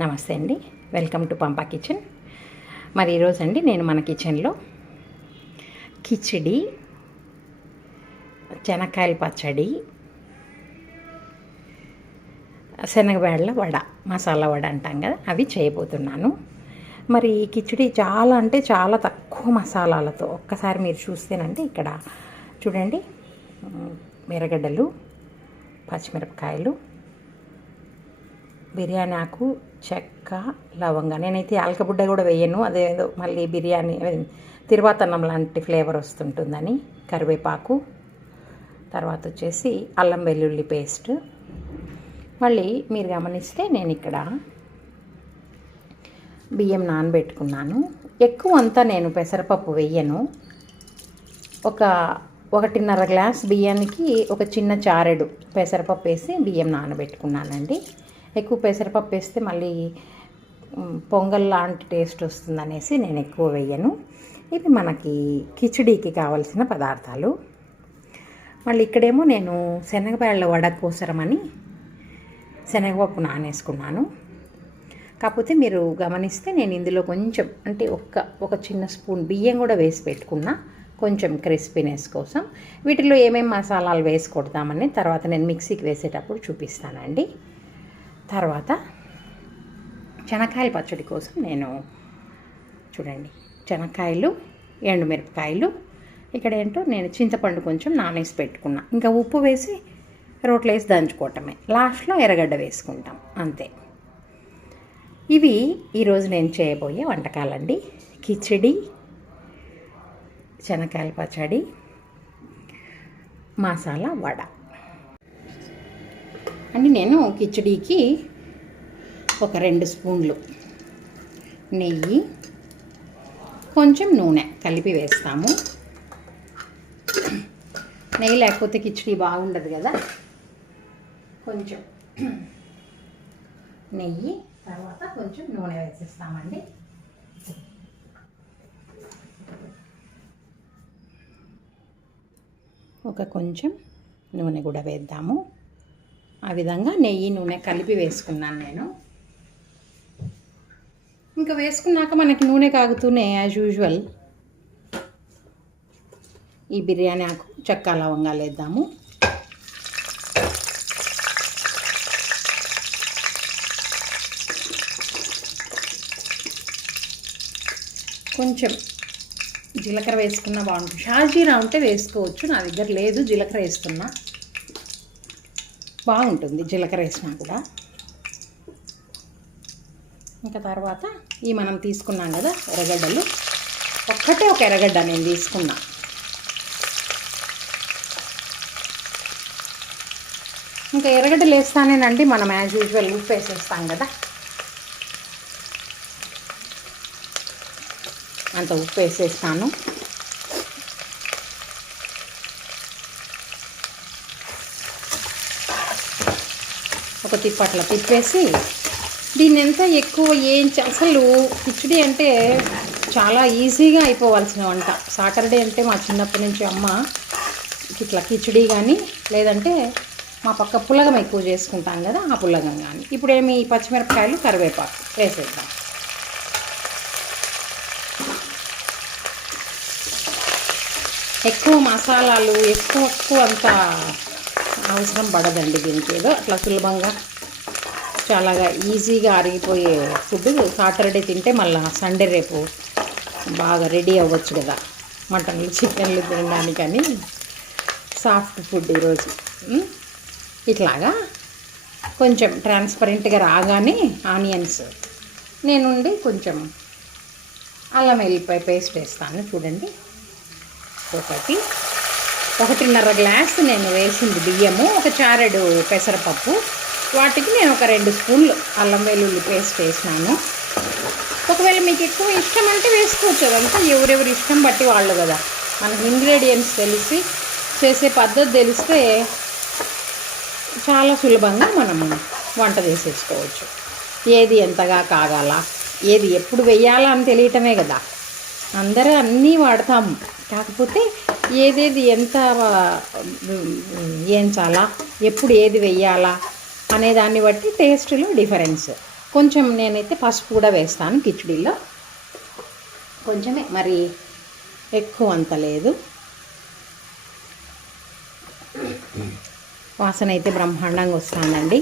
నమస్తే అండి, welcome to Pampa kitchen. మరి ఈరోజు అండి నేను మన కిచెన్లో కిచిడి, శనక్కాయల పచ్చడి, శనగబేడల వడ, మసాలా వడ అంటాం కదా, అవి చేయబోతున్నాను. మరి ఈ కిచిడి చాలా అంటే చాలా తక్కువ మసాలాలతో, ఒక్కసారి మీరు చూస్తేనంటే ఇక్కడ చూడండి, ఎర్రగడ్డలు, పచ్చిమిరపకాయలు, బిర్యానీ ఆకు, చెక్క, లవంగా. నేనైతే యాలకబుడ్డ కూడా వేయను, అదేదో మళ్ళీ బిర్యానీ తిరువాతన్నం లాంటి ఫ్లేవర్ వస్తుంటుందని. కరివేపాకు, తర్వాత వచ్చేసి అల్లం వెల్లుల్లి పేస్ట్. మళ్ళీ మీరు గమనిస్తే నేను ఇక్కడ బియ్యం నానబెట్టుకున్నాను. ఎక్కువ అంతా నేను పెసరపప్పు వేయను. 1.5 గ్లాస్ బియ్యానికి ఒక చిన్న చారెడు పెసరపప్పు వేసి బియ్యం నానబెట్టుకున్నానండి. ఎక్కువ పెసరపప్పు వేస్తే మళ్ళీ పొంగల్ లాంటి టేస్ట్ వస్తుందనేసి నేను ఎక్కువ వేయను. ఇది మనకి కిచిడీకి కావలసిన పదార్థాలు. మళ్ళీ ఇక్కడేమో నేను శనగబేళ్ళ వడ కోసరమని శనగపప్పు నానేసుకున్నాను. కాకపోతే మీరు గమనిస్తే నేను ఇందులో కొంచెం అంటే ఒక చిన్న స్పూన్ బియ్యం కూడా వేసి పెట్టుకున్నా, కొంచెం క్రిస్పీనెస్ కోసం. వీటిలో ఏమేమి మసాలాలు వేసి కొడతామని తర్వాత నేను మిక్సీకి వేసేటప్పుడు చూపిస్తానండి. తర్వాత శనక్కాయల పచ్చడి కోసం నేను చూడండి, శనక్కాయలు, ఎండుమిరపకాయలు, ఇక్కడ ఏంటో నేను చింతపండు కొంచెం నానేసి పెట్టుకున్నా. ఇంకా ఉప్పు వేసి రోట్లో వేసి దంచుకోవటమే, లాస్ట్లో ఎర్రగడ్డ వేసుకుంటాం, అంతే. ఇవి ఈరోజు నేను చేయబోయే వంటకాలండి. కిచిడి, శనక్కాయల పచ్చడి, మసాలా వడ. అని నేను కిచిడీకి ఒక 2 స్పూన్లు నెయ్యి, కొంచెం నూనె కలిపి వేస్తాము. నెయ్యి లేకపోతే కిచిడీ బాగుండదు కదా. కొంచెం నెయ్యి, తర్వాత కొంచెం నూనె వేసేస్తామండి. కొంచెం నూనె కూడా వేద్దాము. ఆ విధంగా నెయ్యి, నూనె కలిపి వేసుకున్నాను నేను. ఇంకా వేసుకున్నాక మనకి నూనె కాగుతూనే యాజ్ యూజువల్ ఈ బిర్యానీ ఆకు, చెక్క, లవంగాలు వేద్దాము. కొంచెం జీలకర్ర వేసుకున్నా బాగుంటుంది. షాజీరా ఉంటే వేసుకోవచ్చు, నా దగ్గర లేదు, జీలకర్ర వేస్తున్నా. బాగుంటుంది జీలకర్ర వేసినా కూడా. ఇంకా తర్వాత ఈ మనం తీసుకున్నాం కదా ఎర్రగడ్డలు, ఒక ఎర్రగడ్డ నేను తీసుకున్నా. ఇంకా ఎర్రగడ్డలు వేస్తానేనండి మనం యాజ్ యూజువల్ ఉప్పు వేసేస్తాం కదా, అంత ఉప్పు వేసేస్తాను. ఒక తిప్పట్ల తిప్పేసి దీన్ని ఎంత ఎక్కువ అసలు కిచిడి అంటే చాలా ఈజీగా అయిపోవాల్సిన వంట. సాటర్డే అంటే మా చిన్నప్పటి నుంచి అమ్మ ఇట్లా కిచిడి కానీ, లేదంటే మా పక్క పుల్లగం ఎక్కువ చేసుకుంటాం కదా, ఆ పుల్లగం కానీ. ఇప్పుడేమి పచ్చిమిరపకాయలు, కరివేపాకు వేసేద్దాం. ఎక్కువ మసాలాలు ఎక్కువ అంత అవసరం పడదండి దీనికి. ఏదో అట్లా సులభంగా చాలా ఈజీగా అరిగిపోయే ఫుడ్. సాటర్డే తింటే మళ్ళీ సండే రేపు బాగా రెడీ అవ్వచ్చు కదా, మటన్లు, చికెన్లు తినడానికని. సాఫ్ట్ ఫుడ్ ఈరోజు. ఇట్లాగా కొంచెం ట్రాన్స్పరెంట్గా రాగానే ఆనియన్స్ నేనుండి కొంచెం అల్లం వెల్లిపాయ పేస్ట్ వేస్తాను. చూడండి, 1.5 గ్లాస్ నేను వేసింది బియ్యము, ఒక చారెడు పెసరపప్పు, వాటికి నేను ఒక 2 స్పూన్లు అల్లం వెల్లుల్లి పేస్ట్ వేసినాను. ఒకవేళ మీకు ఎక్కువ ఇష్టం అంటే వేసుకోవచ్చు, అదంతా ఎవరెవరి ఇష్టం బట్టి వాళ్ళు కదా. మనకి ఇంగ్రీడియంట్స్ తెలిసి చేసే పద్ధతి తెలిస్తే చాలా సులభంగా మనము వంట చేసేసుకోవచ్చు. ఏది ఎంతగా కాగాల, ఏది ఎప్పుడు వెయ్యాలా అని తెలియటమే కదా. అందరూ అన్నీ వాడతాము, కాకపోతే ఏదేది ఎంత ఏంచాలా, ఎప్పుడు ఏది వెయ్యాలా అనే దాన్ని బట్టి టేస్ట్లో డిఫరెన్స్. కొంచెం నేనైతే పసుపు కూడా వేస్తాను కిచిడీలో, కొంచెమే, మరి ఎక్కువ అంత లేదు. వాసన అయితే బ్రహ్మాండంగా వస్తుందండి.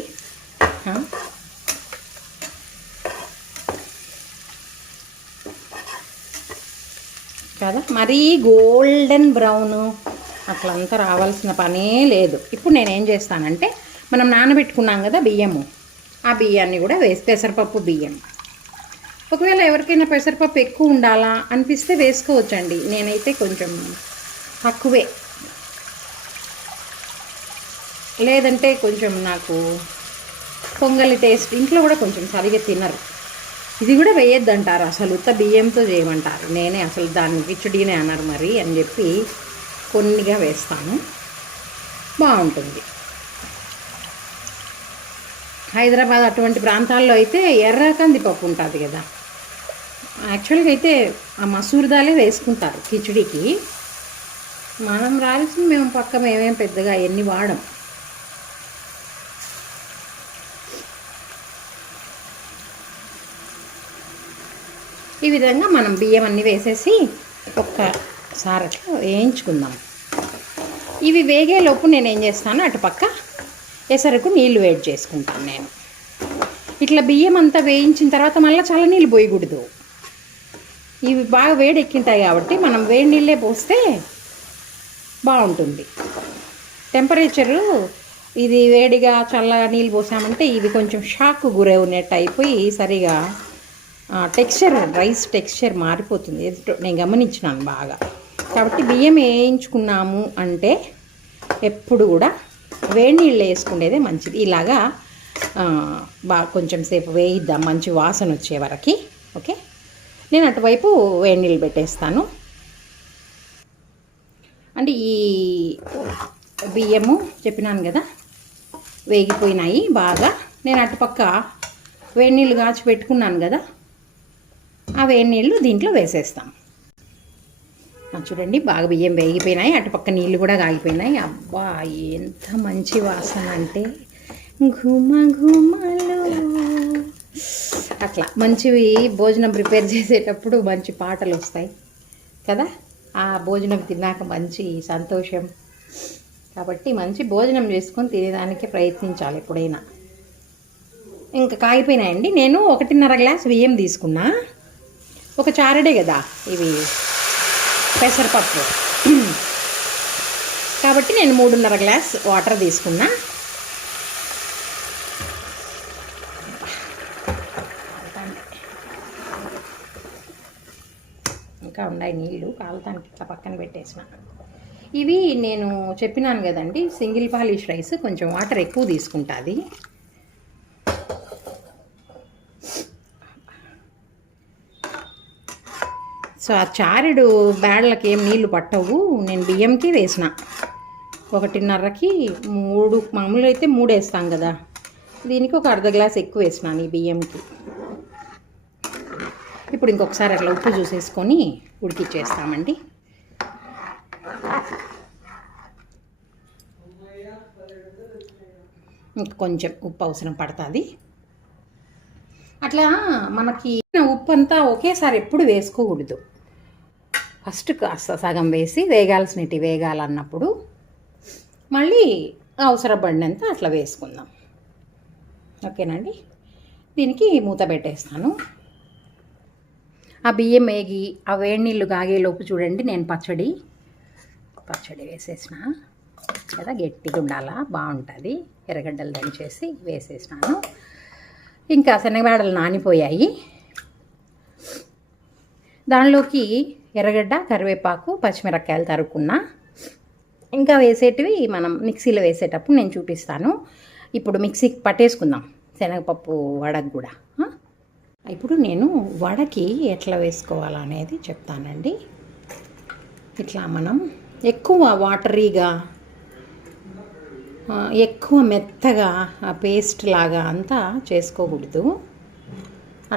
కదా, మరీ గోల్డెన్ బ్రౌను అట్లంతా రావాల్సిన పనే లేదు. ఇప్పుడు నేనేం చేస్తానంటే, మనం నానబెట్టుకున్నాం కదా బియ్యము, ఆ బియ్యాన్ని కూడా పెసరపప్పు బియ్యం. ఒకవేళ ఎవరికైనా పెసరపప్పు ఎక్కువ ఉండాలా అనిపిస్తే వేసుకోవచ్చండి. నేనైతే కొంచెం తక్కువే, లేదంటే కొంచెం నాకు పొంగలి టేస్ట్ ఇంట్లో కూడా కొంచెం సరిగా తినరు. ఇది కూడా వేయొద్దంటారు, అసలు ఉత్త బియ్యంతో చేయమంటారు. నేనే అసలు దాన్ని కిచడీనే అన్నారు మరి అని చెప్పి కొన్నిగా వేస్తాను, బాగుంటుంది. హైదరాబాద్ అటువంటి ప్రాంతాల్లో అయితే ఎర్ర కందిపప్పు ఉంటుంది కదా, యాక్చువల్గా అయితే ఆ మసూర్ దాలే వేసుకుంటారు కిచడీకి. మనం రాల్సిన మేము పక్క మేమేం పెద్దగా ఎన్ని వాడం. ఈ విధంగా మనం బియ్యం అన్నీ వేసేసి ఒక్కసారి అట్లా వేయించుకుందాం. ఇవి వేగేలోపు నేను ఏం చేస్తాను, అటుపక్క ఎసరకు నీళ్లు వేడి చేసుకుంటాను. నేను ఇట్లా బియ్యం అంతా వేయించిన తర్వాత మళ్ళీ చాలా నీళ్ళు పోయకూడదు. ఇవి బాగా వేడి ఎక్కింటాయి కాబట్టి మనం వేడి నీళ్ళే పోస్తే బాగుంటుంది. టెంపరేచరు ఇది వేడిగా చల్లగా నీళ్ళు పోసామంటే ఇవి కొంచెం షాక్ గురై ఉన్నట్టు అయిపోయి సరిగా టెక్స్చర్, రైస్ టెక్స్చర్ మారిపోతుంది. నేను గమనించినాను బాగా. కాబట్టి బియ్యం వేయించుకున్నాము అంటే ఎప్పుడు కూడా వేడి నీళ్ళు వేసుకునేదే మంచిది. ఇలాగా బాగా కొంచెం సేపు వేయిద్దాం మంచి వాసన వచ్చే వరకు. ఓకే, నేను అటువైపు వేడి నీళ్ళు పెట్టేస్తాను. అంటే ఈ బియ్యము చెప్పినాను కదా వేగిపోయినాయి బాగా. నేను అటుపక్క వేడి నీళ్ళు కాచి పెట్టుకున్నాను కదా, ఆ వేడి నీళ్ళు దీంట్లో వేసేస్తాం. చూడండి బాగా బియ్యం వేగిపోయినాయి, అటుపక్క నీళ్ళు కూడా కాగిపోయినాయి. అబ్బా ఎంత మంచి వాసన అంటే ఘుమ ఘుమలు. అట్లా మంచివి భోజనం ప్రిపేర్ చేసేటప్పుడు మంచి పాటలు వస్తాయి కదా, ఆ భోజనం తిన్నాక మంచి సంతోషం. కాబట్టి మంచి భోజనం చేసుకొని తినేదానికి ప్రయత్నించాలి ఎప్పుడైనా. ఇంకా కాగిపోయినాయండి. నేను 1.5 గ్లాస్ బియ్యం తీసుకున్నా. ఒక చారడే కదా ఇవి పెసరపప్పు, కాబట్టి నేను 3.5 గ్లాస్ వాటర్ తీసుకున్నా. ఇంకా ఉన్నాయి నీళ్ళు కాలతానికి, ఇట్లా పక్కన పెట్టేసిన. ఇవి నేను చెప్పినాను కదండి, సింగిల్ పాలిష్ రైస్ కొంచెం వాటర్ ఎక్కువ తీసుకుంటుంది. సో ఆ చారెడు బ్యాడ్లకి ఏం నీళ్లు పట్టవు. నేను బియ్యంకి వేసిన 1.5కి 3, మామూలుగా అయితే 3 వేస్తాం కదా, దీనికి ఒక అర్ధ గ్లాస్ ఎక్కువ వేసినాను ఈ బియ్యంకి. ఇప్పుడు ఇంకొకసారి అట్లా ఉప్పు చూసేసుకొని ఉడికిచ్చేస్తామండి. కొంచెం ఉప్పు అవసరం పడుతుంది. అట్లా మనకి ఉప్పు అంతా ఒకేసారి ఎప్పుడు వేసుకోకూడదు. ఫస్ట్ కాస్త సగం వేసి వేగాలన్నప్పుడు మళ్ళీ అవసరపడినంత అట్లా వేసుకుందాం. ఓకేనండి, దీనికి మూత పెట్టేస్తాను. ఆ బియ్యం వేగి ఆ వేడి నీళ్ళు కాగేలోపు చూడండి నేను పచ్చడి వేసేసిన కదా, గట్టిగా ఉండాలా, బాగుంటుంది. ఎర్రగడ్డలు దంచేసి వేసేసినాను. ఇంకా శనగబేడలు నానిపోయాయి. దానిలోకి ఎర్రగడ్డ, కరివేపాకు, పచ్చిమిరపకాయలు తరుక్కున్నా. ఇంకా వేసేటివి మనం మిక్సీలో వేసేటప్పుడు నేను చూపిస్తాను. ఇప్పుడు మిక్సీకి పట్టేసుకుందాం శనగపప్పు వడకు కూడా. ఇప్పుడు నేను వడకి ఎట్లా వేసుకోవాలనేది చెప్తానండి. ఇట్లా మనం ఎక్కువ వాటరీగా, ఎక్కువ మెత్తగా పేస్ట్ లాగా అంతా చేసుకోకూడదు.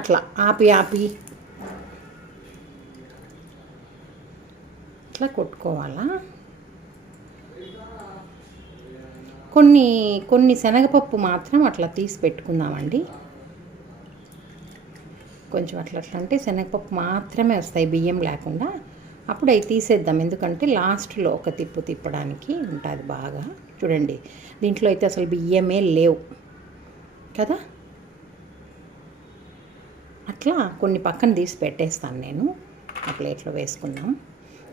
అట్లా ఆపి ఇట్లా కొట్టుకోవాలా. కొన్ని శనగపప్పు మాత్రం అట్లా తీసి పెట్టుకుందామండి. కొంచెం అట్లా అట్లా అంటే శనగపప్పు మాత్రమే వస్తాయి, బియ్యం లేకుండా. అప్పుడు అవి తీసేద్దాం, ఎందుకంటే లాస్ట్లో ఒక తిప్పు తిప్పడానికి ఉంటుంది బాగా. చూడండి, దీంట్లో అయితే అసలు బియ్యమే లేవు కదా. అట్లా కొన్ని పక్కన తీసి పెట్టేస్తాను నేను. ఆ ప్లేట్లో వేసుకుందాం.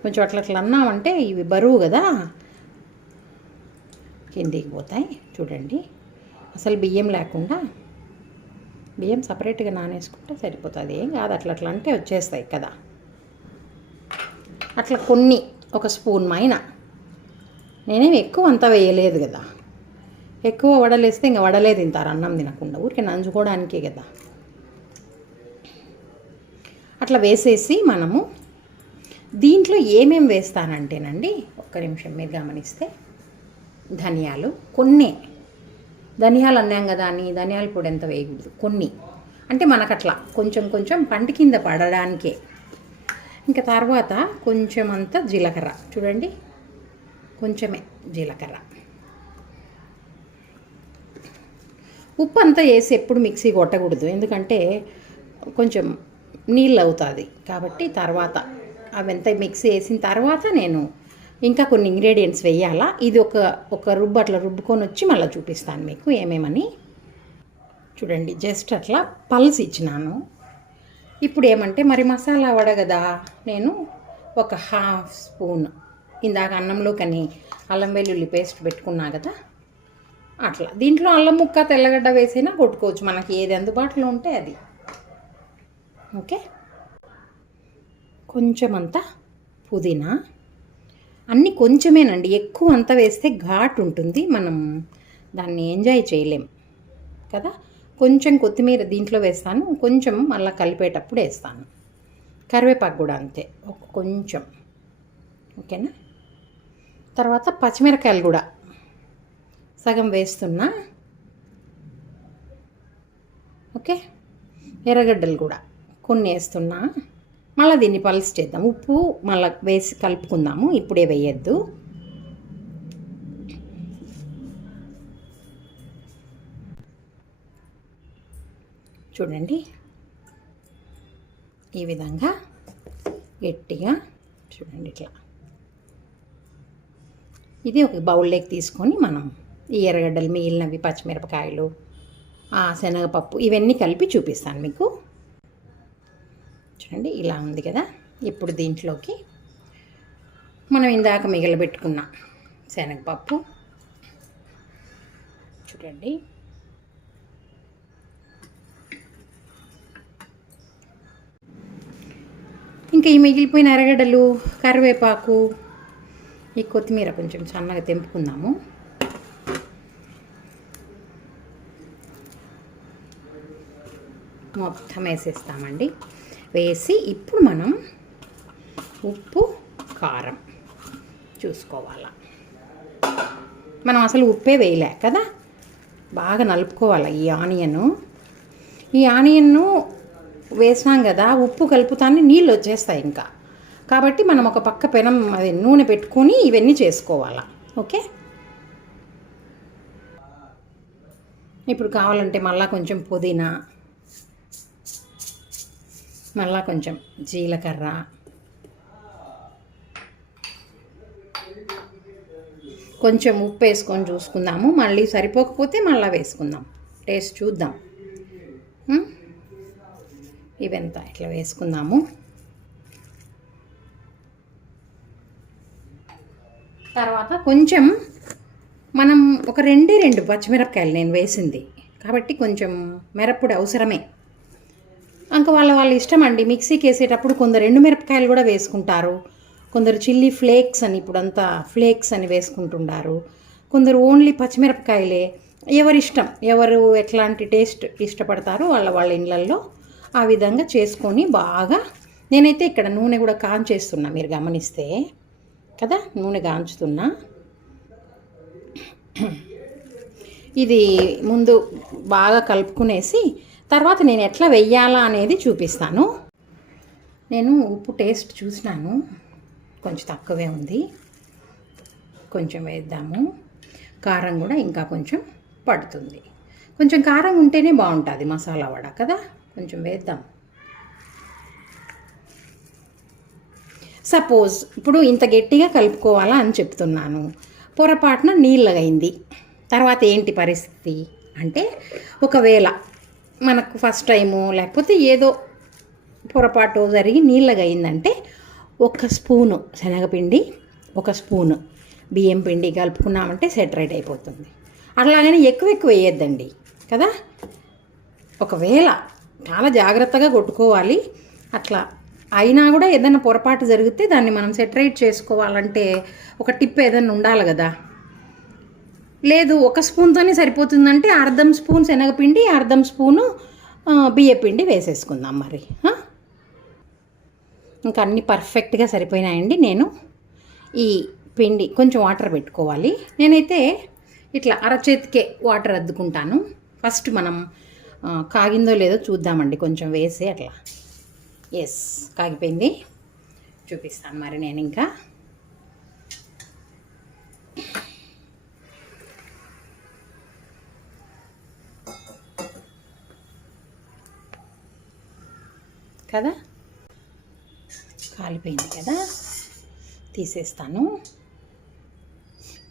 కొంచెం అట్లా అట్లా అన్నామంటే ఇవి బరువు కదా, కిందికి పోతాయి. చూడండి, అసలు బియ్యం లేకుండా, బియ్యం సపరేట్గా నానేసుకుంటే సరిపోతుంది, ఏం కాదు. అట్లా అట్లా అంటే వచ్చేస్తాయి కదా. అట్లా కొన్ని ఒక స్పూన్ మైన, నేనేం ఎక్కువ అంతా వేయలేదు కదా. ఎక్కువ వడలేస్తే ఇంకా వడలే తింటారు అన్నం తినకుండా, ఊరికే నంచుకోవడానికే కదా. అట్లా వేసేసి మనము దీంట్లో ఏమేమి వేస్తానంటేనండి, ఒక్క నిమిషం మీరు గమనిస్తే, ధనియాలు కొన్ని, ధనియాలు అన్నాం కదా అని ధనియాల పొడి ఎంత వేయకూడదు, కొన్ని అంటే మనకు అట్లా కొంచెం కొంచెం పంట కింద పడడానికే. ఇంకా తర్వాత కొంచెం అంత జీలకర్ర, చూడండి కొంచెమే జీలకర్ర. ఉప్పు అంతా వేసి ఎప్పుడు మిక్సీ కొట్టకూడదు, ఎందుకంటే కొంచెం నీళ్ళు అవుతుంది కాబట్టి. తర్వాత అవంతా మిక్సీ వేసిన తర్వాత నేను ఇంకా కొన్ని ఇంగ్రీడియంట్స్ వేయాలా. ఇది ఒక రుబ్బు అట్లా రుబ్బుకొని వచ్చి మళ్ళీ చూపిస్తాను మీకు ఏమేమని. చూడండి, జస్ట్ అట్లా పల్స్ ఇచ్చినాను. ఇప్పుడు ఏమంటే మరి మసాలా వడ కదా, నేను ఒక హాఫ్ స్పూన్ ఇందాక అన్నంలో కానీ అల్లం వెల్లుల్లి పేస్ట్ పెట్టుకున్నా కదా, అట్లా దీంట్లో అల్లం ముక్క తెల్లగడ్డ వేసైనా కొట్టుకోవచ్చు, మనకి ఏది అందుబాటులో ఉంటే అది. ఓకే, కొంచెం అంత పుదీనా, అన్నీ కొంచెమేనండి, ఎక్కువ అంతా వేస్తే ఘాట్ ఉంటుంది, మనం దాన్ని ఎంజాయ్ చేయలేం కదా. కొంచెం కొత్తిమీర దీంట్లో వేస్తాను, కొంచెం మళ్ళీ కలిపేటప్పుడు వేస్తాను. కరివేపాకు కూడా అంతే, ఒక కొంచెం. ఓకేనా. తర్వాత పచ్చిమిరకాయలు కూడా సగం వేస్తున్నా. ఓకే, ఎర్రగడ్డలు కూడా కొన్ని వేస్తున్నా. మళ్ళీ దీన్ని పల్స్ చేద్దాం. ఉప్పు మళ్ళీ వేసి కలుపుకుందాము, ఇప్పుడే వేయద్దు. చూడండి, ఈ విధంగా గట్టిగా చూడండి ఇట్లా. ఇది ఒక బౌల్లోకి తీసుకొని మనం ఈ ఎర్రగడ్డలు, మిగిలినవి పచ్చిమిరపకాయలు, శనగపప్పు ఇవన్నీ కలిపి చూపిస్తాను మీకు. చూడండి, ఇలా ఉంది కదా. ఇప్పుడు దీంట్లోకి మనం ఇందాక మిగలబెట్టుకున్న శనగపప్పు, చూడండి ఇంకా ఈ మిగిలిపోయిన ఎర్రగడ్డలు, కరివేపాకు, ఈ కొత్తిమీర కొంచెం సన్నగా తెంపుకుందాము. మొత్తం వేసేస్తామండి. వేసి ఇప్పుడు మనం ఉప్పు, కారం చూసుకోవాలా. మనం అసలు ఉప్పే వేయలే కదా, బాగా నలుపుకోవాలి. ఈ ఆనియన్ను వేసాం కదా, ఉప్పు కలుపుతాన్ని నీళ్ళు వచ్చేస్తాయి ఇంకా. కాబట్టి మనం ఒక పక్క పెనం అది నూనె పెట్టుకొని ఇవన్నీ చేసుకోవాలా. ఓకే, ఇప్పుడు కావాలంటే మళ్ళీ కొంచెం పుదీనా, మళ్ళీ కొంచెం జీలకర్ర, కొంచెం ఉప్పు వేసుకొని చూసుకుందాము. మళ్ళీ సరిపోకపోతే మళ్ళీ వేసుకుందాం, టేస్ట్ చూద్దాం. ఇవంతా ఇట్లా వేసుకుందాము. తర్వాత కొంచెం మనం ఒక రెండు పచ్చిమిరపకాయలు నేను వేసింది కాబట్టి కొంచెం మిరప్పొడి అవసరమే. ఇంకా వాళ్ళ ఇష్టం అండి. మిక్సీకి వేసేటప్పుడు కొందరు ఎండు మిరపకాయలు కూడా వేసుకుంటారు, కొందరు చిల్లీ ఫ్లేక్స్ అని, ఇప్పుడంతా ఫ్లేక్స్ అని వేసుకుంటున్నారు, కొందరు ఓన్లీ పచ్చిమిరపకాయలే. ఎవరిష్టం, ఎవరు ఎట్లాంటి టేస్ట్ ఇష్టపడతారో వాళ్ళ ఇళ్ళల్లో ఆ విధంగా చేసుకొని బాగా. నేనైతే ఇక్కడ నూనె కూడా కాంచేస్తున్నా, మీరు గమనిస్తే కదా, నూనె కాంచుతున్నా. ఇది ముందు బాగా కలుపుకునేసి తర్వాత నేను ఎట్లా వెయ్యాలా అనేది చూపిస్తాను. నేను ఉప్పు టేస్ట్ చూసినాను, కొంచెం తక్కువే ఉంది, కొంచెం వేద్దాము. కారం కూడా ఇంకా కొంచెం పడుతుంది, కొంచెం కారం ఉంటేనే బాగుంటుంది మసాలా వడ కదా, కొంచెం వేద్దాం. సపోజ్ ఇప్పుడు ఇంత గట్టిగా కలుపుకోవాలా అని చెప్తున్నాను, పొరపాటున నీళ్ళగైంది, తర్వాత ఏంటి పరిస్థితి అంటే, ఒకవేళ మనకు ఫస్ట్ టైము లేకపోతే ఏదో పొరపాటు జరిగి నీళ్ళగైందంటే 1 స్పూను శనగపిండి 1 స్పూను బియ్యం పిండి కలుపుకున్నామంటే సెట్ రైట్ అయిపోతుంది. అట్లాగని ఎక్కువ వేయద్దండి కదా. ఒకవేళ చాలా జాగ్రత్తగా కొట్టుకోవాలి. అట్లా అయినా కూడా ఏదైనా పొరపాటు జరిగితే దాన్ని మనం సెటరేట్ చేసుకోవాలంటే ఒక టిప్ ఏదైనా ఉండాలి కదా. లేదు 1 స్పూన్తోనే సరిపోతుందంటే 1/2 స్పూన్ శనగపిండి 1/2 స్పూను బియ్యపిండి వేసేసుకుందాం మరి. ఇంకా అన్నీ పర్ఫెక్ట్గా సరిపోయినాయండి. నేను ఈ పిండి కొంచెం వాటర్ పెట్టుకోవాలి. నేనైతే ఇట్లా అరచేతికే వాటర్ అద్దుకుంటాను. ఫస్ట్ మనం కాగిందో లేదో చూద్దామండి, కొంచెం వేసి అట్లా. ఎస్, కాగిపోయింది. చూపిస్తాను మరి నేను ఇంకా. కదా, కాలిపోయింది కదా. తీసేస్తాను.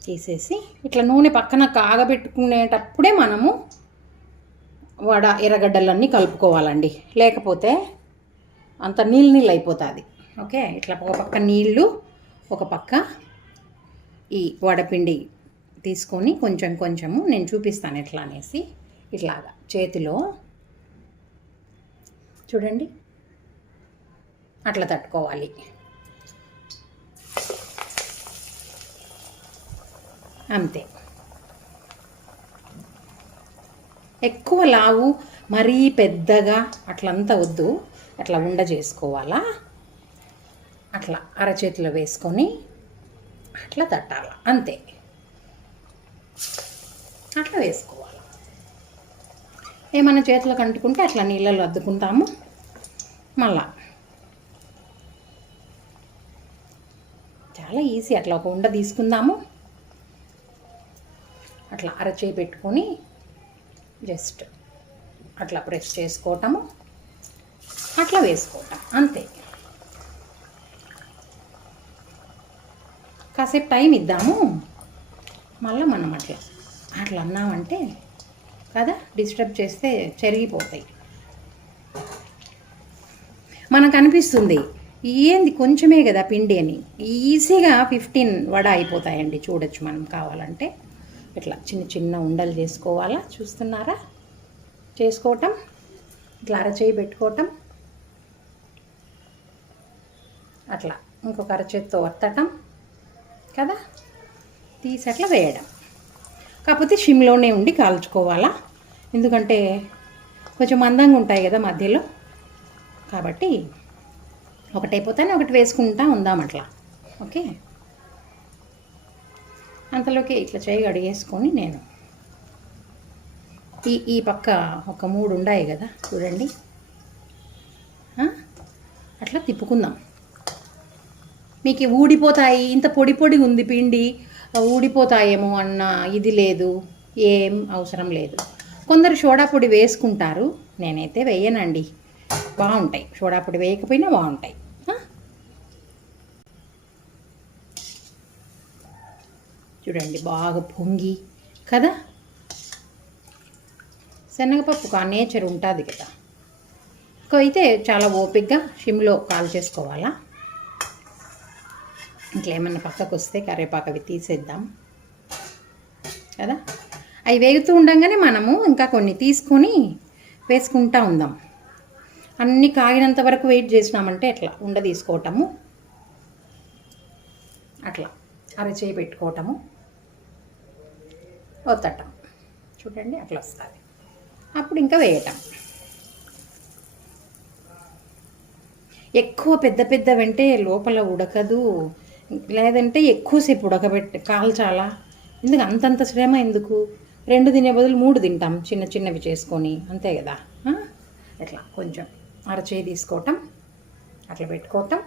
తీసేసి ఇట్లా నూనె పక్కన కాగబెట్టుకునేటప్పుడే మనము ఎర్రగడ్డలన్నీ కలుపుకోవాలండి, లేకపోతే అంత నీళ్ళు అయిపోతుంది. ఓకే, ఇట్లా ఒక పక్క నీళ్ళు, ఒక పక్క ఈ వడపిండి తీసుకొని కొంచెం కొంచెము నేను చూపిస్తాను ఎట్లా అనేసి. ఇట్లాగా చేతిలో చూడండి అట్లా తట్టుకోవాలి. అంతే. ఎక్కువ లావు మరీ పెద్దగా అట్లంతా వద్దు, అట్లా ఉండ చేసుకోవాలా. అట్లా అరచేతిలో వేసుకొని అట్లా తట్టాలి, అంతే. అట్లా వేసుకోవాలి. ఏమైనా చేతులకు అంటుకుంటే అట్లా నీళ్ళలో అద్దుకుంటాము. మళ్ళా చాలా ఈజీ. అట్లా ఒక ఉండ తీసుకుందాము, అట్లా అరచేయి పెట్టుకొని జస్ట్ అట్లా ప్రెస్ చేసుకోవటము, అట్లా వేసుకోవటం, అంతే. కాసేపు టైం ఇద్దాము. మళ్ళీ మనం అట్లా అట్లా అన్నామంటే కదా, డిస్టర్బ్ చేస్తే చెరిగిపోతాయి. మనకు అనిపిస్తుంది ఏంది కొంచెమే కదా పిండి అని. ఈజీగా 15 వడ అయిపోతాయండి. చూడొచ్చు మనం కావాలంటే. ఇట్లా చిన్న చిన్న ఉండలు చేసుకోవాలా, చూస్తున్నారా చేసుకోవటం. ఇట్లా అరచేయి పెట్టుకోవటం, అట్లా ఇంకొక అరచేతితో వత్తటం కదా, తీసి అట్లా వేయడం. కాకపోతే షిమ్లోనే ఉండి కాల్చుకోవాలా, ఎందుకంటే కొంచెం మందంగా ఉంటాయి కదా మధ్యలో. కాబట్టి ఒకటైపోతానే ఒకటి వేసుకుంటా ఉందాం అట్లా. ఓకే, అంతలోకి ఇట్లా చేయి అడిగేసుకొని నేను ఈ పక్క ఒక 3 ఉన్నాయి కదా చూడండి, అట్లా తిప్పుకుందాం. మీకు ఊడిపోతాయి, ఇంత పొడి పొడి ఉంది పిండి, ఊడిపోతాయేమో అన్న ఇది లేదు, ఏం అవసరం లేదు. కొందరు సోడా పొడి వేసుకుంటారు, నేనైతే వేయనండి. బాగుంటాయి, సోడా పొడి వేయకపోయినా బాగుంటాయి. చూడండి బాగా పొంగి కదా. శనగపప్పు ఆ నేచర్ ఉంటుంది కదా. అయితే చాలా ఓపికగా షిమ్లో కాల్ చేసుకోవాలా. ఇట్లా ఏమన్నా పక్కకు వస్తే కరివేపాకు అవి తీసేద్దాం కదా. అవి వేగుతూ ఉండగానే మనము ఇంకా కొన్ని తీసుకొని వేసుకుంటూ ఉందాం. అన్నీ కాగినంత వరకు వెయిట్ చేసినామంటే అట్లా ఉండ తీసుకోవటము, అట్లా అరచేయి పెట్టుకోవటము, ఒత్తటం. చూడండి అట్లా వస్తుంది. అప్పుడు ఇంకా వేయటం. ఎక్కువ పెద్ద పెద్ద వెంటే లోపల ఉడకదు, లేదంటే ఎక్కువసేపు కాల్చాలా. ఎందుకు అంతంత శ్రమ ఎందుకు? 2 తినే బదులు 3 తింటాం చిన్న చిన్నవి చేసుకొని, అంతే కదా. ఇట్లా కొంచెం అరచేయి తీసుకోవటం, అట్లా పెట్టుకోవటం,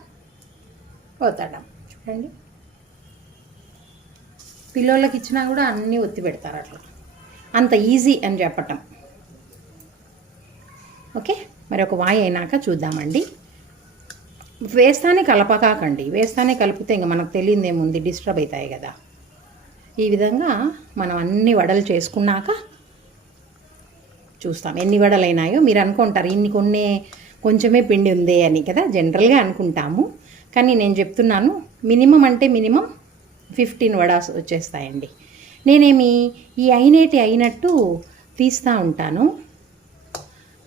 ఒత్తడం. చూడండి పిల్లలకి ఇచ్చినా కూడా అన్నీ ఒత్తి పెడతారు అట్లా. అంత ఈజీ అని చెప్పటం. ఓకే, మరి ఒక వాయి అయినాక చూద్దామండి. వేస్తానే కలపకాకండి, వేస్తానే కలిపితే ఇంక మనకు తెలియదేముంది, డిస్టర్బ్ అవుతాయి కదా. ఈ విధంగా మనం అన్ని వడలు చేసుకున్నాక చూస్తాం ఎన్ని వడలు అయినాయో. మీరు అనుకుంటారు కొన్ని కొంచెమే పిండి ఉంది అని కదా, జనరల్గా అనుకుంటాము. కానీ నేను చెప్తున్నాను, మినిమం అంటే మినిమం 15 వడాస్ వచ్చేస్తాయండి. నేనేమి ఈ అయినట్టు తీస్తూ ఉంటాను.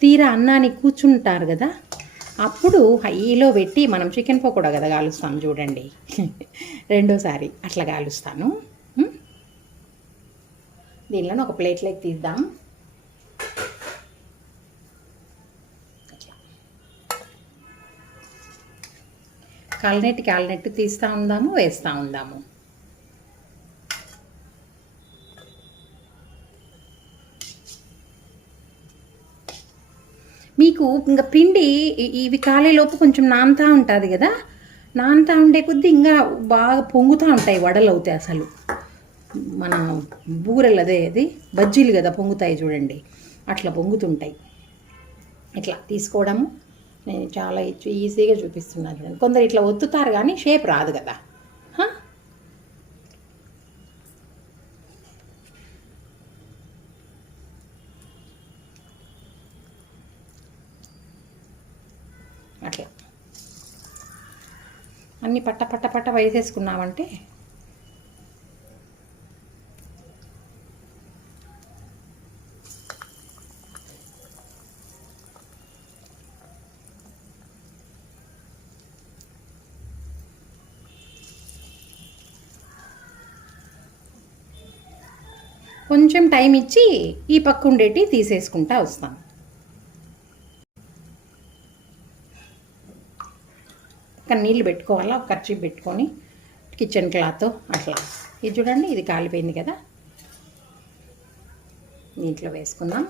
తీరా అన్నానికి కూర్చుంటారు కదా, అప్పుడు హైలో పెట్టి మనం చికెన్ పకోడా కదా కాలుస్తాం చూడండి, రెండోసారి అట్లా కాలుస్తాను. దీనిలో ఒక ప్లేట్లోకి తీద్దాం. కాలినట్టు తీస్తూ ఉందాము, వేస్తూ ఉందాము. మీకు ఇంకా పిండి ఇవి కాలేలోపు కొంచెం నానుతూ ఉంటుంది కదా, నానుతూ ఉండే కొద్దీ ఇంకా బాగా పొంగుతూ ఉంటాయి వడలు అవుతాయి. అసలు మన బూరెలు అది బజ్జీలు కదా పొంగుతాయి చూడండి, అట్లా పొంగుతుంటాయి. ఇట్లా తీసుకోవడము నేను చాలా ఈజీగా చూపిస్తున్నాను చూడండి. కొందరు ఇట్లా ఒత్తుతారు కానీ షేప్ రాదు కదా. అట్లా అన్నీ పట్ట వేసేసుకున్నామంటే కొంచెం టైం ఇచ్చి ఈ పక్క ఉండేటి తీసేసుకుంటా వస్తాను. పక్కన నీళ్ళు పెట్టుకోవాలా, ఒక కర్చీఫ్ పెట్టుకొని కిచెన్ క్లాత్ అట్లా. ఇది చూడండి, ఇది కాలిపోయింది కదా, నీటిలో వేసుకుందాం.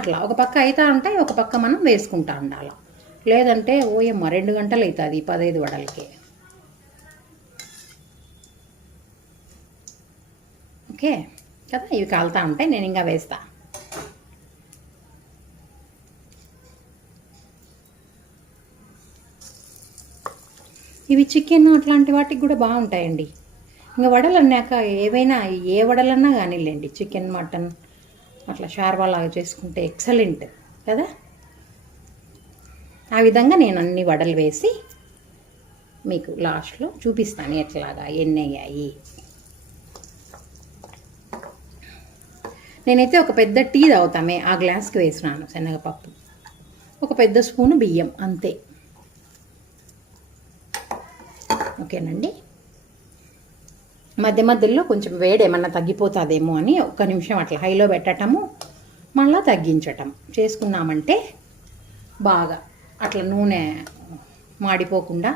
అట్లా ఒక పక్క అవుతా ఉంటాయి, ఒక పక్క మనం వేసుకుంటా ఉండాలి. లేదంటే ఓయమ్మ 2 గంటలు అవుతుంది 15 వడలకి. ఓకే కదా, ఇవి కాలుతూ ఉంటాయి, నేను ఇంకా వేస్తా. ఇవి చికెన్ అట్లాంటి వాటికి కూడా బాగుంటాయండి. ఇంకా వడలు అన్నాక ఏవైనా ఏ వడలన్నా కానీలేండి, చికెన్ మటన్ అట్లా షార్వాలాగా చేసుకుంటే ఎక్సలెంట్ కదా. ఆ విధంగా నేను అన్ని వడలు వేసి మీకు లాస్ట్లో చూపిస్తాను ఎట్లాగా ఎన్ని అయ్యాయి. నేనైతే ఒక పెద్ద టీ తాగుతామే ఆ గ్లాస్కి వేసినాను శనగపప్పు, ఒక పెద్ద స్పూను బియ్యం అంతే. ఓకేనండి. మధ్యలో కొంచెం వేడి ఏమన్నా తగ్గిపోతుందేమో అని 1 నిమిషం అట్లా హైలో పెట్టటము, మళ్ళీ తగ్గించటం చేసుకున్నామంటే బాగా అట్లా నూనె మాడిపోకుండా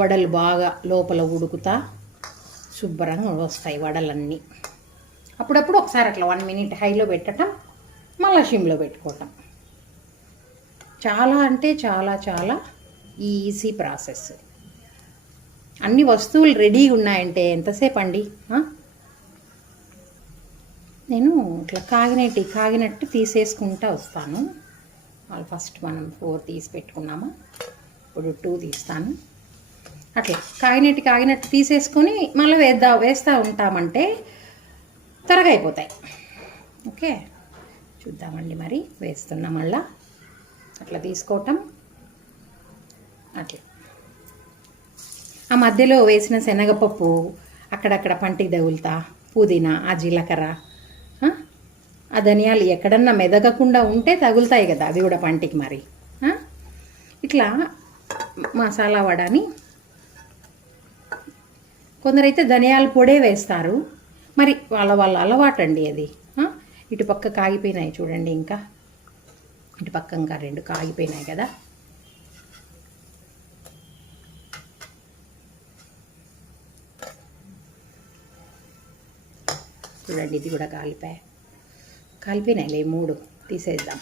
వడలు బాగా లోపల ఉడుకుతా శుభ్రంగా వస్తాయి వడలన్నీ. అప్పుడప్పుడు ఒకసారి అట్లా 1 మినిట్ హైలో పెట్టడం, మళ్ళీ సిమ్లో పెట్టుకోవటం. చాలా అంటే చాలా ఈజీ ప్రాసెస్. అన్ని వస్తువులు రెడీగా ఉన్నాయంటే ఎంతసేపు అండి. నేను ఇట్లా కాగినట్టు తీసేసుకుంటూ వస్తాను. ఫస్ట్ మనం 4 తీసి పెట్టుకున్నామా, ఇప్పుడు 2 తీస్తాను. అట్లా కాగినట్టు తీసేసుకొని మళ్ళీ వేస్తూ ఉంటామంటే త్వరగా అయిపోతాయి. ఓకే చూద్దామండి, మరి వేస్తున్నా మళ్ళా అట్లా తీసుకోవటం. అట్లా ఆ మధ్యలో వేసిన శనగపప్పు అక్కడక్కడ పంటికి తగులుతా, పుదీనా, ఆ జీలకర్ర, ఆ ధనియాలు ఎక్కడన్నా మెదగకుండా ఉంటే తగులుతాయి కదా, అవి కూడా పంటికి. మరి ఇట్లా మసాలా వడని కొందరైతే ధనియాల పొడే వేస్తారు, మరి వాళ్ళ అలవాటు అండి అది. ఇటు పక్క కాగిపోయినాయి చూడండి, ఇంకా ఇటు పక్క ఇంకా 2 కాగిపోయినాయి కదా. చూడండి, ఇది కూడా కాలిపోయినాయిలే 3 తీసేద్దాం.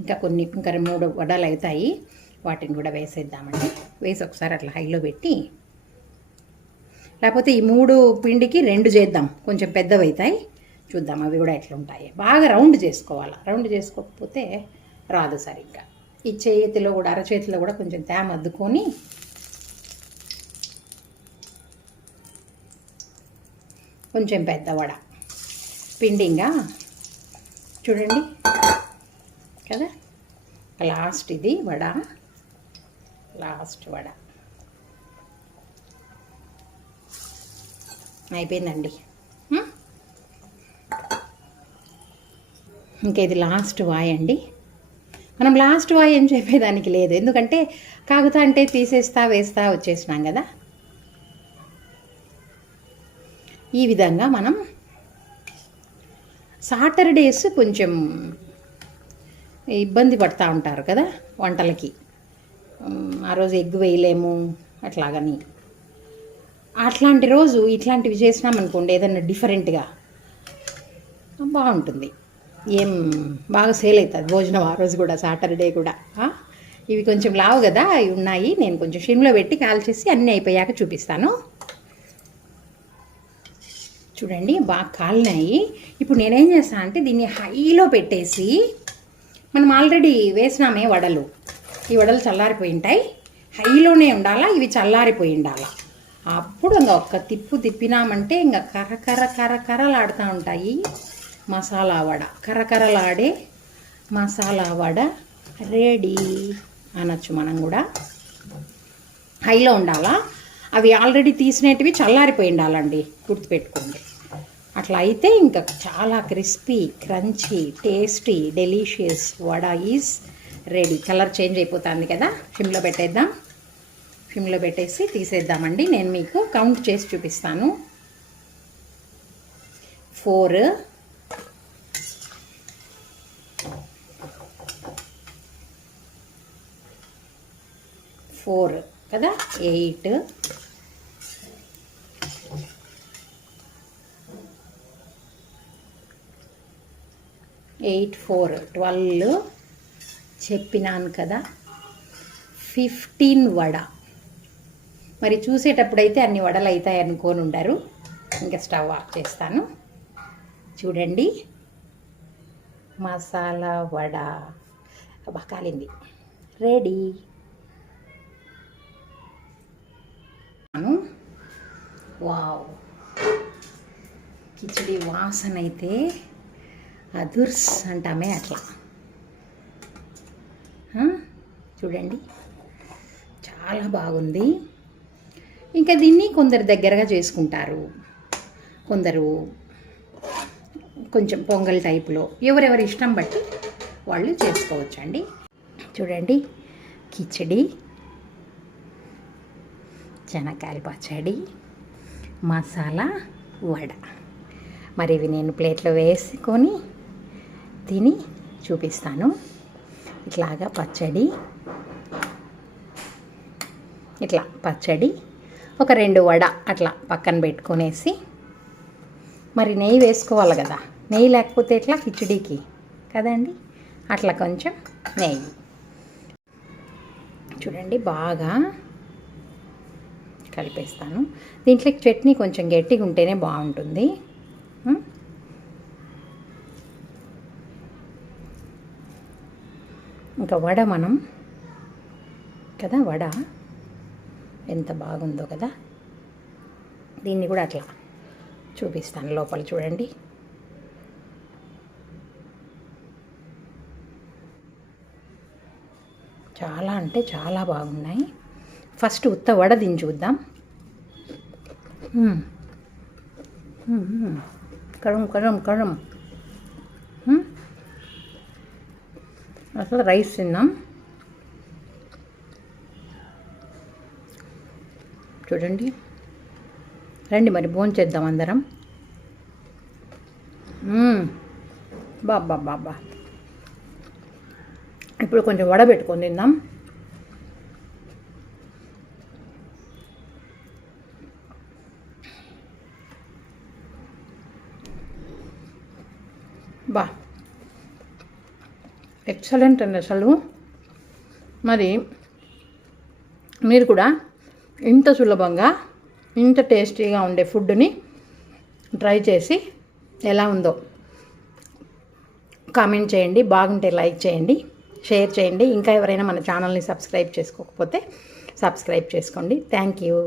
ఇంకా 3 వడలు అవుతాయి, వాటిని కూడా వేసేద్దామండి. వేసి ఒకసారి అట్లా హైలో పెట్టి, లేకపోతే ఈ 3 పిండికి 2 చేద్దాం, కొంచెం పెద్దవి అవుతాయి. చూద్దాం అవి కూడా ఎట్లా ఉంటాయి. బాగా రౌండ్ చేసుకోవాలి, రౌండ్ చేసుకోకపోతే రాదు సరిగ్గా. ఈ చేతిలో కూడా, అరచేతిలో కూడా కొంచెం తేమ అద్దుకొని కొంచెం పెద్ద వడ పిండింగా చూడండి కదా. లాస్ట్ ఇది వడ, లాస్ట్ వడ అయిపోయిందండి. ఇంకా ఇది లాస్ట్ వాయ్ అండి. మనం లాస్ట్ వాయ్ ఏం చెప్పేదానికి లేదు, ఎందుకంటే కాగుతా అంటే తీసేస్తా వేస్తా వచ్చేసినాం కదా. ఈ విధంగా మనం సాటర్డేస్ కొంచెం ఇబ్బంది పడుతూ ఉంటారు కదా వంటలకి, ఆ రోజు ఎగ్ వేయలేము అట్లాగని. అట్లాంటి రోజు ఇట్లాంటివి చేసినామనుకోండి, ఏదన్నా డిఫరెంట్గా బాగుంటుంది. ఏం బాగా సేల్ అవుతుంది భోజనం ఆ రోజు కూడా, సాటర్డే కూడా. ఇవి కొంచెం లావు కదా, ఇవి ఉన్నాయి. నేను కొంచెం షిమ్లో పెట్టి కాల్చేసి అన్నీ అయిపోయాక చూపిస్తాను. చూడండి బాగా కాలినాయి. ఇప్పుడు నేనేం చేస్తాను అంటే దీన్ని హైలో పెట్టేసి, మనం ఆల్రెడీ వేసినామే వడలు, ఈ వడలు చల్లారిపోయి ఉంటాయి, హైలోనే ఉండాలా, ఇవి చల్లారిపోయి ఉండాలా. అప్పుడు ఇంకా ఒక్క తిప్పినామంటే ఇంకా కర్రలాడుతూ ఉంటాయి. మసాలా వడ, కర్రలాడే మసాలా వడ రెడీ అనొచ్చు. మనం కూడా హైలో ఉండాలా. అవి ఆల్రెడీ తీసినవి చల్లారిపోయి ఉండాలండి, గుర్తుపెట్టుకోండి. అట్లా అయితే ఇంకా చాలా crispy, crunchy, tasty, delicious vada is ready. Colour change అయిపోతుంది కదా. సిమ్లో పెట్టేద్దాం, సిమ్లో పెట్టేసి తీసేద్దామండి. నేను మీకు కౌంట్ చేసి చూపిస్తాను. 4 కదా, 8 8 4 12 చెప్పినాను కదా, 15 వడ. మరి చూసేటప్పుడైతే అన్ని వడలు అవుతాయి అనుకోని ఉండరు. ఇంకా స్టవ్ ఆఫ్ చేస్తాను. చూడండి మసాలా వడ కాలింది, రెడీ. వావ్, కిచిడి వాసన అయితే అదుర్స్ అంటామే అట్లా. చూడండి చాలా బాగుంది. ఇంకా దీన్ని కొందరు దగ్గరగా చేసుకుంటారు, కొందరు కొంచెం పొంగల్ టైపులో, ఎవరెవరి ఇష్టం బట్టి వాళ్ళు చేసుకోవచ్చండి. చూడండి కిచిడి, శనక్కాయల పచ్చడి, మసాలా వడ. మరి ఇవి నేను ప్లేట్లో వేసుకొని తిని చూపిస్తాను. ఇట్లాగా పచ్చడి, ఇట్లా పచ్చడి, ఒక 2 వడ అట్లా పక్కన పెట్టుకొనేసి, మరి నెయ్యి వేసుకోవాలి కదా, నెయ్యి లేకపోతే ఎట్లా కిచిడీకి కదండి. అట్లా కొంచెం నెయ్యి. చూడండి బాగా కలిపేస్తాను. దీంట్లోకి చట్నీ కొంచెం గట్టిగా ఉంటేనే బాగుంటుంది. ఇంకా వడ మనం కదా, వడ ఎంత బాగుందో కదా. దీన్ని కూడా అట్లా చూపిస్తాను లోపల. చూడండి చాలా అంటే చాలా బాగున్నాయి. ఫస్ట్ ఉత్త వడ దీన్ని చూద్దాం. కరం కరం కరం. అసలు రైస్ తిన్నాం. చూడండి, రండి మరి భోంచేద్దాం అందరం. బాబా, ఇప్పుడు కొంచెం వడ పెట్టుకొని తిందాం. ఎక్సలెంట్ అండి అసలు. మరి మీరు కూడా ఇంత సులభంగా ఇంత టేస్టీగా ఉండే ఫుడ్ని ట్రై చేసి ఎలా ఉందో కామెంట్ చేయండి. బాగుంటే లైక్ చేయండి, షేర్ చేయండి. ఇంకా ఎవరైనా మన ఛానల్ని సబ్స్క్రైబ్ చేసుకోకపోతే సబ్స్క్రైబ్ చేసుకోండి. Thank you.